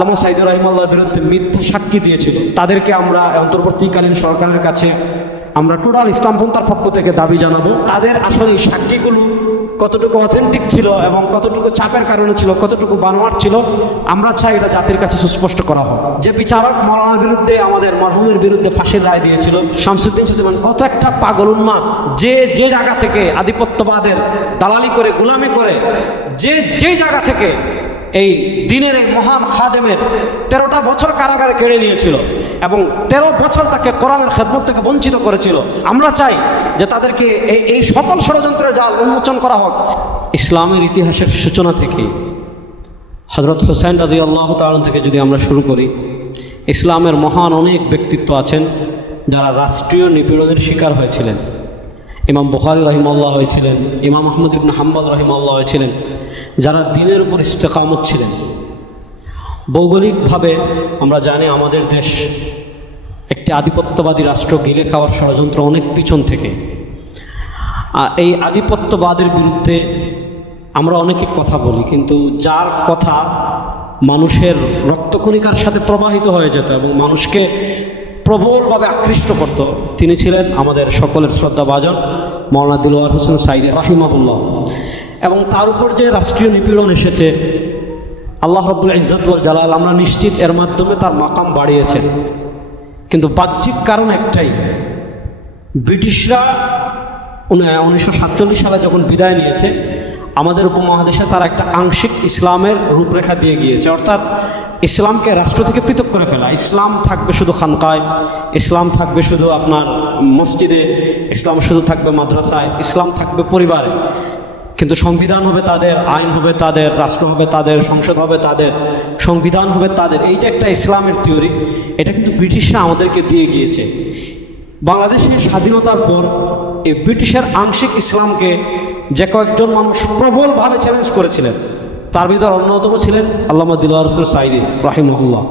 আলামা সাইদুর রহিমাল্লাহর বিরুদ্ধে মিথ্যা সাক্ষী দিয়েছিল তাদেরকে আমরা অন্তর্বর্তীকালীন সরকারের কাছে আমরা টোটাল ইসলামপন্থার পক্ষ থেকে দাবি জানাবো তাদের আসলে সাক্ষীগুলো কতটুকু অথেন্টিক ছিল এবং কতটুকু চাপের কারণে ছিল কতটুকু বানোয়ার ছিল আমরা চাই এটা জাতির কাছে সুস্পষ্ট করা হোক যে বিচারক মৌলানার বিরুদ্ধে আমাদের মরহুমের বিরুদ্ধে ফাঁসির রায় দিয়েছিল শামসুদ্দিন সুদিমান কত একটা পাগল উন্মাদ যে যে জায়গা থেকে আধিপত্যবাদের দালালি করে গুলামি করে যে যে জায়গা থেকে এই দিনের এই মহান খাদেমের তেরোটা বছর কারাগারে কেড়ে নিয়েছিল এবং তেরো বছর তাকে কোরআনের খেদমত থেকে বঞ্চিত করেছিল আমরা চাই যে তাদেরকে এই এই সকল ষড়যন্ত্রের জাল উন্মোচন করা হোক ইসলামের ইতিহাসের সূচনা থেকে হজরত হোসেন রাজি আল্লাহ তালন থেকে যদি আমরা শুরু করি ইসলামের মহান অনেক ব্যক্তিত্ব আছেন যারা রাষ্ট্রীয় নিপীড়নের শিকার হয়েছিলেন ইমাম বুখারি রহিমাল্লাহ হয়েছিলেন ইমাম আহমদ ইবন হাম্বাদ রহিমাল্লাহ হয়েছিলেন যারা দিনের উপর ইস্তেকামত ছিলেন ভৌগোলিকভাবে আমরা জানি আমাদের দেশ একটি আধিপত্যবাদী রাষ্ট্র গিলে খাওয়ার ষড়যন্ত্র অনেক পিছন থেকে এই আধিপত্যবাদের বিরুদ্ধে আমরা অনেকে কথা বলি কিন্তু যার কথা মানুষের রক্তকণিকার সাথে প্রবাহিত হয়ে যেত এবং মানুষকে প্রবলভাবে আকৃষ্ট করত তিনি ছিলেন আমাদের সকলের শ্রদ্ধাভাজন মৌলানা দিলওয়ার হোসেন সাইদ রাহিমাবুল্লাহ এবং তার উপর যে রাষ্ট্রীয় নিপীড়ন এসেছে আল্লাহ রবুল ইজত জালাল আমরা নিশ্চিত এর মাধ্যমে তার মাকাম বাড়িয়েছেন কিন্তু বাহ্যিক কারণ একটাই ব্রিটিশরা উনিশশো সালে যখন বিদায় নিয়েছে আমাদের উপমহাদেশে তার একটা আংশিক ইসলামের রূপরেখা দিয়ে গিয়েছে অর্থাৎ ইসলামকে রাষ্ট্র থেকে পৃথক করে ফেলা ইসলাম থাকবে শুধু খানকায় ইসলাম থাকবে শুধু আপনার মসজিদে ইসলাম শুধু থাকবে মাদ্রাসায় ইসলাম থাকবে পরিবারে কিন্তু সংবিধান হবে তাদের আইন হবে তাদের রাষ্ট্র হবে তাদের সংসদ হবে তাদের সংবিধান হবে তাদের এই যে একটা ইসলামের থিওরি এটা কিন্তু ব্রিটিশরা আমাদেরকে দিয়ে গিয়েছে বাংলাদেশের স্বাধীনতার পর এই ব্রিটিশের আংশিক ইসলামকে যে কয়েকজন মানুষ প্রবলভাবে চ্যালেঞ্জ করেছিলেন তার ভিতর অন্যতম ছিলেন আল্লাহ দিল্লা রসুল সাইদি রাহিমহুল্লাহ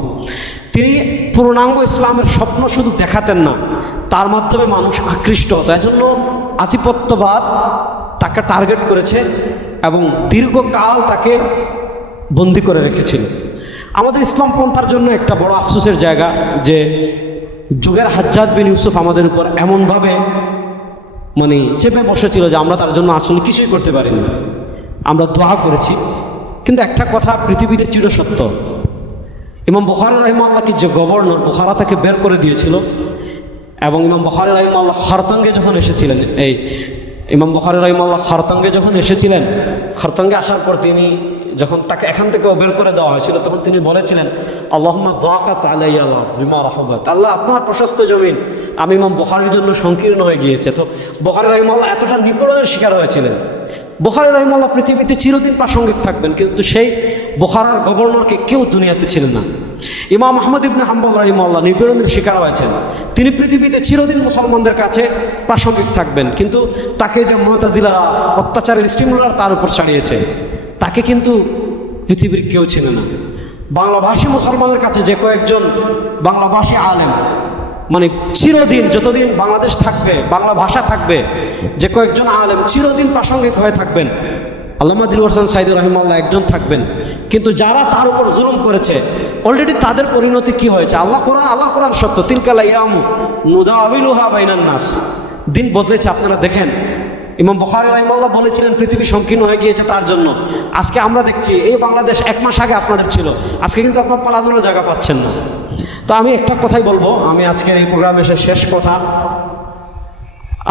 তিনি পূর্ণাঙ্গ ইসলামের স্বপ্ন শুধু দেখাতেন না তার মাধ্যমে মানুষ আকৃষ্ট হতো এজন্য আধিপত্যবাদ তাকে টার্গেট করেছে এবং দীর্ঘকাল তাকে বন্দি করে রেখেছিল আমাদের ইসলাম পন্থার জন্য একটা বড় আফসোসের জায়গা যে যুগের হাজ্জাদ বিন ইউসুফ আমাদের উপর এমনভাবে মানে চেপে বসেছিল যে আমরা তার জন্য আসলে কিছুই করতে পারিনি আমরা দোয়া করেছি কিন্তু একটা কথা পৃথিবীতে চিরসত্য ইমাম বখারা রহিমাল্লাহকে যে গভর্নর বখারা তাকে বের করে দিয়েছিল এবং ইমাম রহিম আল্লাহ হরতঙ্গে যখন এসেছিলেন এই ইমাম বুখারি রহিমাল্লাহ খরতঙ্গে যখন এসেছিলেন খরতঙ্গে আসার পর তিনি যখন তাকে এখান থেকে বের করে দেওয়া হয়েছিল তখন তিনি বলেছিলেন আল্লাহমা গাকাত বিমা রহমত আল্লাহ আপনার প্রশস্ত জমিন আমি ইমাম বুখারির জন্য সংকীর্ণ হয়ে গিয়েছে তো বুখারি রহিমাল্লাহ এতটা নিপুণের শিকার হয়েছিলেন বুখারি রহিমাল্লাহ পৃথিবীতে চিরদিন প্রাসঙ্গিক থাকবেন কিন্তু সেই বুখারার গভর্নরকে কেউ দুনিয়াতে ছিলেন না ইমাম আহমদ ইবনে রাহিম আল্লাহ নিপীড়নের শিকার হয়েছেন তিনি পৃথিবীতে চিরদিন মুসলমানদের কাছে প্রাসঙ্গিক থাকবেন কিন্তু তাকে যে মোহতাজিলারা অত্যাচারের স্টিমুলার তার উপর ছাড়িয়েছে তাকে কিন্তু পৃথিবীর কেউ চেনে না বাংলাভাষী মুসলমানের কাছে যে কয়েকজন বাংলাভাষী আলেম মানে চিরদিন যতদিন বাংলাদেশ থাকবে বাংলা ভাষা থাকবে যে কয়েকজন আলেম চিরদিন প্রাসঙ্গিক হয়ে থাকবেন আল্লামা দিল হাসান সাইদুর রহমাল্লাহ একজন থাকবেন কিন্তু যারা তার উপর জুলুম করেছে অলরেডি তাদের পরিণতি কি হয়েছে আল্লাহ কোরআন আল্লাহ কোরআন সত্য তিলকালা ইয়াম নুদা বাইনান নাস দিন বদলেছে আপনারা দেখেন ইমাম বখারি রহিমাল্লাহ বলেছিলেন পৃথিবী সংকীর্ণ হয়ে গিয়েছে তার জন্য আজকে আমরা দেখছি এই বাংলাদেশ এক মাস আগে আপনাদের ছিল আজকে কিন্তু আপনার পালানোর জায়গা পাচ্ছেন না তো আমি একটা কথাই বলবো আমি আজকের এই প্রোগ্রামে এসে শেষ কথা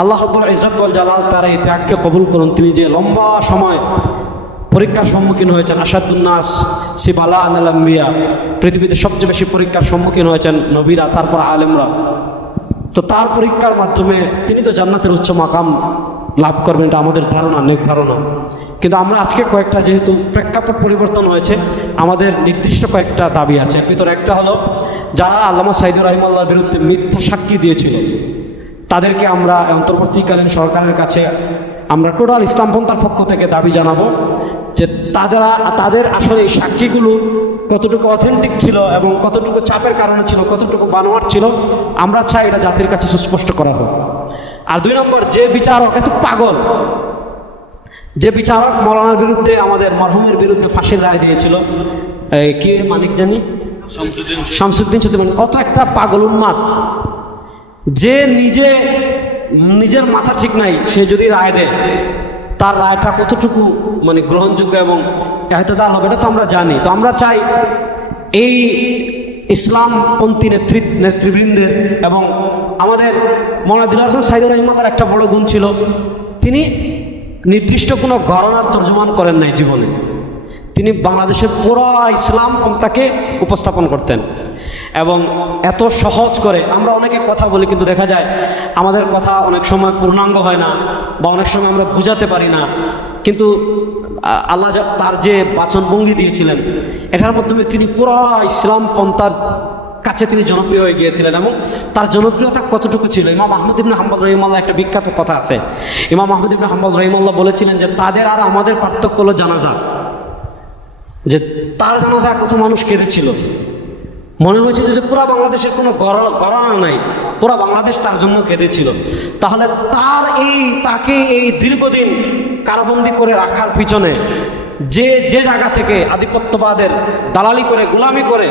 আল্লাহ রব্বুল জালাল তার এই ত্যাগকে কবুল করুন তিনি যে লম্বা সময় পরীক্ষার সম্মুখীন হয়েছেন আসাদুন্নাস সিবালা আনালাম্বিয়া পৃথিবীতে সবচেয়ে বেশি পরীক্ষার সম্মুখীন হয়েছেন নবীরা তারপর আলেমরা তো তার পরীক্ষার মাধ্যমে তিনি তো জান্নাতের উচ্চ মাকাম লাভ করবেন এটা আমাদের ধারণা নেক ধারণা কিন্তু আমরা আজকে কয়েকটা যেহেতু প্রেক্ষাপট পরিবর্তন হয়েছে আমাদের নির্দিষ্ট কয়েকটা দাবি আছে ভিতরে একটা হলো যারা আল্লামা সাইদুর রহিমাল্লাহর বিরুদ্ধে মিথ্যা সাক্ষী দিয়েছিল তাদেরকে আমরা অন্তর্বর্তীকালীন সরকারের কাছে আমরা টোটাল ইসলামপন্থার পক্ষ থেকে দাবি জানাবো যে তারা তাদের আসলে এই সাক্ষীগুলো কতটুকু অথেন্টিক ছিল এবং কতটুকু চাপের কারণে ছিল কতটুকু বানোয়ার ছিল আমরা চাই এটা জাতির কাছে সুস্পষ্ট করা হোক আর দুই নম্বর যে বিচারক এত পাগল যে বিচারক মরানার বিরুদ্ধে আমাদের মরহুমের বিরুদ্ধে ফাঁসির রায় দিয়েছিল কি মানিক জানি শামসুদ্দিন শামসুদ্দিন চতুর্মানি অত একটা পাগল উন্মাদ যে নিজে নিজের মাথা ঠিক নাই সে যদি রায় দেয় তার রায়টা কতটুকু মানে গ্রহণযোগ্য এবং এতদাল হবে এটা তো আমরা জানি তো আমরা চাই এই ইসলামপন্থী নেতৃ নেতৃবৃন্দের এবং আমাদের মনে দিল সাইদুর রহমাতার একটা বড় গুণ ছিল তিনি নির্দিষ্ট কোনো গণনার তর্জমান করেন নাই জীবনে তিনি বাংলাদেশের পুরো ইসলাম পন্থাকে উপস্থাপন করতেন এবং এত সহজ করে আমরা অনেকে কথা বলি কিন্তু দেখা যায় আমাদের কথা অনেক সময় পূর্ণাঙ্গ হয় না বা অনেক সময় আমরা বোঝাতে পারি না কিন্তু আল্লাহ তার যে বাচনভঙ্গি দিয়েছিলেন এটার মাধ্যমে তিনি পুরো ইসলাম পন্থার কাছে তিনি জনপ্রিয় হয়ে গিয়েছিলেন এবং তার জনপ্রিয়তা কতটুকু ছিল ইমাম আহমদ ইবনে হাম্বাল রহিমাল্লাহ একটা বিখ্যাত কথা আছে ইমাম আহমদ ইবনে হাম্বাল রহিমাল্লাহ বলেছিলেন যে তাদের আর আমাদের পার্থক্য হলো জানাজা যে তার জানাজা কত মানুষ কেঁদেছিল মনে হয়েছিল যে পুরা বাংলাদেশের কোনো গণনা নাই পুরা বাংলাদেশ তার জন্য খেতেছিল তাহলে তার এই তাকে এই দীর্ঘদিন কারাবন্দি করে রাখার পিছনে যে যে জায়গা থেকে আধিপত্যবাদের দালালি করে গুলামি করে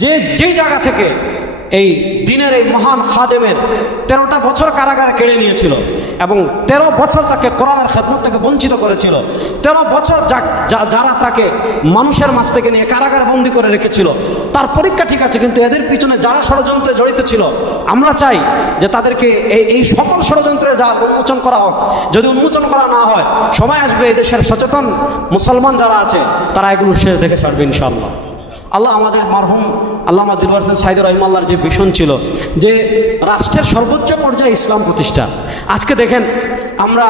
যে যেই জায়গা থেকে এই দিনের এই মহান খাদেমের তেরোটা বছর কারাগারে কেড়ে নিয়েছিল এবং ১৩ বছর তাকে করার খেদমত থেকে বঞ্চিত করেছিল ১৩ বছর যারা তাকে মানুষের মাছ থেকে নিয়ে কারাগার বন্দি করে রেখেছিল তার পরীক্ষা ঠিক আছে কিন্তু এদের পিছনে যারা ষড়যন্ত্রে জড়িত ছিল আমরা চাই যে তাদেরকে এই এই সকল ষড়যন্ত্রে যা উন্মোচন করা হোক যদি উন্মোচন করা না হয় সময় আসবে এদেশের সচেতন মুসলমান যারা আছে তারা এগুলো শেষ দেখে ছাড়বে ইনশাল্লাহ আল্লাহ আমাদের মারহুম আল্লাহ দিলবার হোসেন সাইদুর রহমাল্লার যে ভীষণ ছিল যে রাষ্ট্রের সর্বোচ্চ পর্যায়ে ইসলাম প্রতিষ্ঠা আজকে দেখেন আমরা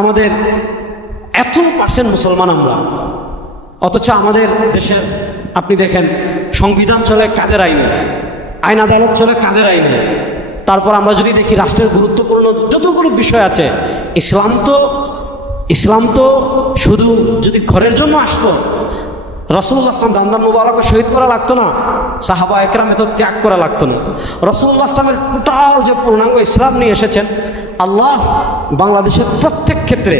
আমাদের এত পার্সেন্ট মুসলমান আমরা অথচ আমাদের দেশের আপনি দেখেন সংবিধান চলে কাদের আইনে আইন আদালত চলে কাদের আইনে তারপর আমরা যদি দেখি রাষ্ট্রের গুরুত্বপূর্ণ যতগুলো বিষয় আছে ইসলাম তো ইসলাম তো শুধু যদি ঘরের জন্য আসতো রসুল্লাহ আসলাম দান্দান মুবারক শহীদ করা লাগতো না সাহাবা একরাম এত ত্যাগ করা লাগতো না রসুল্লাহ আসলামের টোটাল যে পূর্ণাঙ্গ ইসলাম নিয়ে এসেছেন আল্লাহ বাংলাদেশের প্রত্যেক ক্ষেত্রে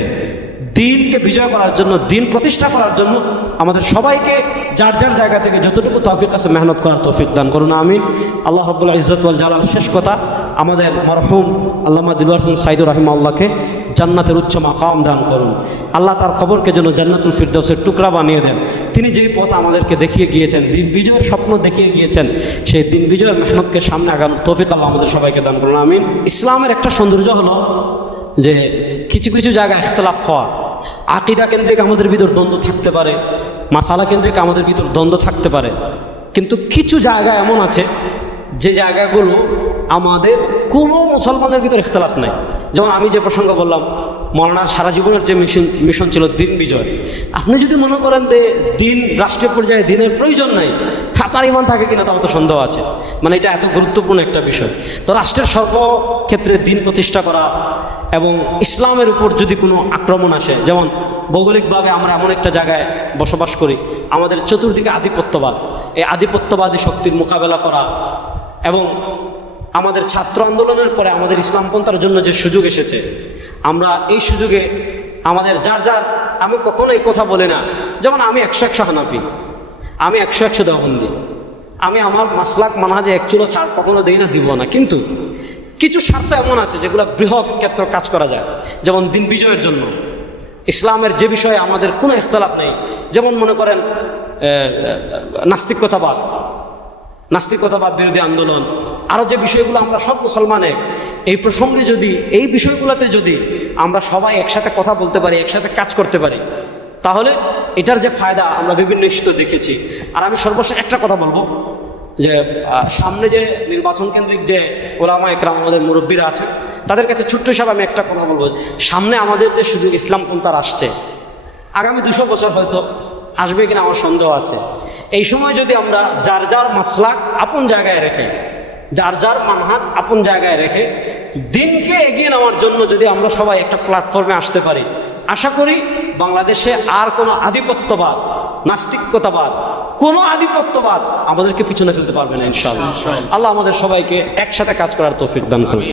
দিনকে বিজয় করার জন্য দিন প্রতিষ্ঠা করার জন্য আমাদের সবাইকে যার যার জায়গা থেকে যতটুকু তৌফিক আছে মেহনত করার তৌফিক দান করুন আমিন আল্লাহ রবুল্লাহ ইজতাল জালাল শেষ কথা আমাদের মরহুম আল্লাহ দিল সাইদুর রহমা আল্লাহকে জান্নাতের উচ্চ মাকাম দান করুন আল্লাহ তার খবরকে যেন জান্নাতুল ফিরদৌসের টুকরা বানিয়ে দেন তিনি যেই পথ আমাদেরকে দেখিয়ে গিয়েছেন দিন বিজয়ের স্বপ্ন দেখিয়ে গিয়েছেন সেই দিন বিজয়ের মেহনতকে সামনে আগানো তফিক আল্লাহ আমাদের সবাইকে দান করুন আমিন ইসলামের একটা সৌন্দর্য হলো যে কিছু কিছু জায়গায় একতলাফ হওয়া আকিদা কেন্দ্রিক আমাদের ভিতর দ্বন্দ্ব থাকতে পারে মাসালা কেন্দ্রিক আমাদের ভিতর দ্বন্দ্ব থাকতে পারে কিন্তু কিছু জায়গা এমন আছে যে জায়গাগুলো আমাদের কোনো মুসলমানের ভিতর ইখতলাফ নাই যেমন আমি যে প্রসঙ্গ বললাম মরানার সারা জীবনের যে মিশন মিশন ছিল দিন বিজয় আপনি যদি মনে করেন যে দিন রাষ্ট্রীয় পর্যায়ে দিনের প্রয়োজন নাই খাতার ইমান থাকে কিনা তাও তো সন্দেহ আছে মানে এটা এত গুরুত্বপূর্ণ একটা বিষয় তো রাষ্ট্রের সর্বক্ষেত্রে দিন প্রতিষ্ঠা করা এবং ইসলামের উপর যদি কোনো আক্রমণ আসে যেমন ভৌগোলিকভাবে আমরা এমন একটা জায়গায় বসবাস করি আমাদের চতুর্দিকে আধিপত্যবাদ এই আধিপত্যবাদী শক্তির মোকাবেলা করা এবং আমাদের ছাত্র আন্দোলনের পরে আমাদের ইসলামপন্থার জন্য যে সুযোগ এসেছে আমরা এই সুযোগে আমাদের যার যার আমি কখনো এই কথা বলি না যেমন আমি একশো একশো হানাফি আমি একশো একশো দেওবন্দি আমি আমার মাসলাক এক একচুলো ছাড় কখনো দিই না দিব না কিন্তু কিছু স্বার্থ এমন আছে যেগুলো বৃহৎ ক্ষেত্রে কাজ করা যায় যেমন দিন বিজয়ের জন্য ইসলামের যে বিষয়ে আমাদের কোনো ইখতলাফ নেই যেমন মনে করেন নাস্তিকতাবাদ নাস্তিকতাবাদ বিরোধী আন্দোলন আরও যে বিষয়গুলো আমরা সব মুসলমানে এই প্রসঙ্গে যদি এই বিষয়গুলোতে যদি আমরা সবাই একসাথে কথা বলতে পারি একসাথে কাজ করতে পারি তাহলে এটার যে ফায়দা আমরা বিভিন্ন ইস্যুতে দেখেছি আর আমি সর্বশেষ একটা কথা বলবো যে সামনে যে নির্বাচন কেন্দ্রিক যে ওলামা একরাম আমাদের মুরব্বীরা আছে তাদের কাছে ছোট্ট হিসাবে আমি একটা কথা বলবো সামনে আমাদের যে শুধু ইসলাম কোন তার আসছে আগামী দুশো বছর হয়তো আসবে কিনা আমার সন্দেহ আছে এই সময় যদি আমরা যার যার মাসলাক আপন জায়গায় রেখে যার যার মানহাজ আপন জায়গায় রেখে দিনকে এগিয়ে নেওয়ার জন্য যদি আমরা সবাই একটা প্ল্যাটফর্মে আসতে পারি আশা করি বাংলাদেশে আর কোনো আধিপত্যবাদ নাস্তিকতাবাদ কোনো আধিপত্যবাদ আমাদেরকে পিছনে ফেলতে পারবে না ইনশাল্লাহ আল্লাহ আমাদের সবাইকে একসাথে কাজ করার তৌফিক দান করবে